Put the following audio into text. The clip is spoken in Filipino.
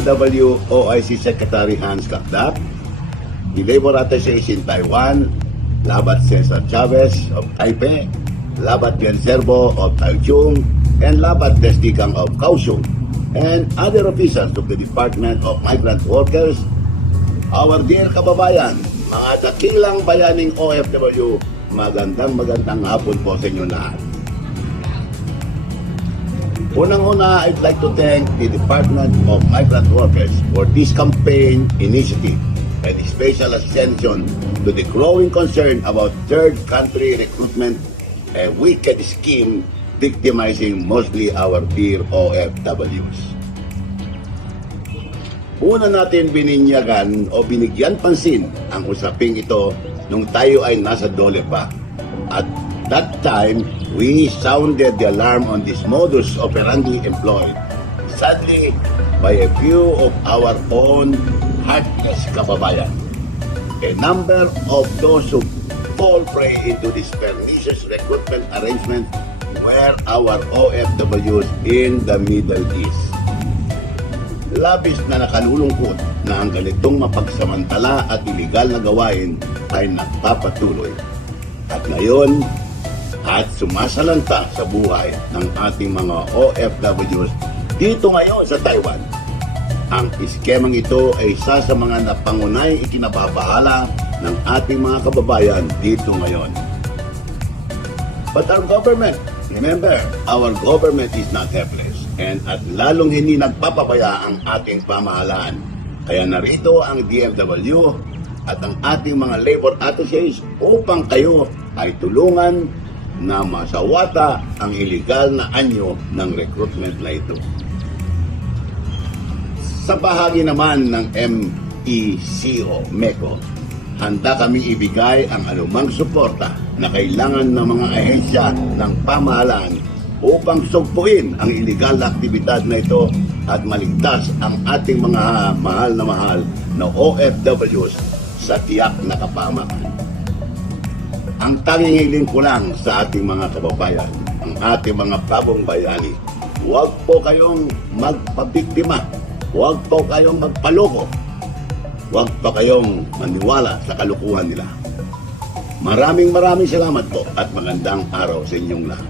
DMW OIC Secretary Hans Kakdap, the Labor Attaché in Taiwan, Labat Cesar Chavez of Taipei, Labat Servo of Taichung, and Labat Destikang of Kaohsiung, and other officials of the Department of Migrant Workers. Our dear kababayan, mga dakilang bayaning OFW, magandang hapon po sa inyo lahat. Unang-una, I'd like to thank the Department of Migrant Workers for this campaign initiative and special attention to the growing concern about third country recruitment, a wicked scheme victimizing mostly our dear OFWs. Una natin bininyagan o binigyan pansin ang usaping ito nung tayo ay nasa dole pa. At that time, we sounded the alarm on this modus operandi employed, sadly, by a few of our own heartless kababayan. A number of those who fall prey into this pernicious recruitment arrangement were our OFWs in the Middle East. Labis na nakalulungkot na ang ganitong mapagsamantala at iligal na gawain ay nagpapatuloy. At ngayon, at sumasalanta sa buhay ng ating mga OFWs dito ngayon sa Taiwan. Ang iskemang ito ay isa sa mga napangunay ikinababahala ng ating mga kababayan dito ngayon. But our government, remember, our government is not helpless. And at lalong hindi nagpapabaya ang ating pamahalaan. Kaya narito ang DMW at ang ating mga labor attachés upang kayo ay tulungan na masawata ang iligal na anyo ng recruitment na ito. Sa bahagi naman ng MECO, handa kaming ibigay ang anumang suporta na kailangan ng mga ahensya ng pamahalaan upang sugpuin ang iligal na aktibidad na ito at maligtas ang ating mga mahal na OFWs sa tiyak na kapamakan. Ang tanging hiling ko lang sa ating mga kababayan, ang ating mga bagong bayani, huwag po kayong magpabiktima, huwag po kayong magpaloko, huwag po kayong maniwala sa kalukuhan nila. Maraming salamat po at magandang araw sa inyong lahat.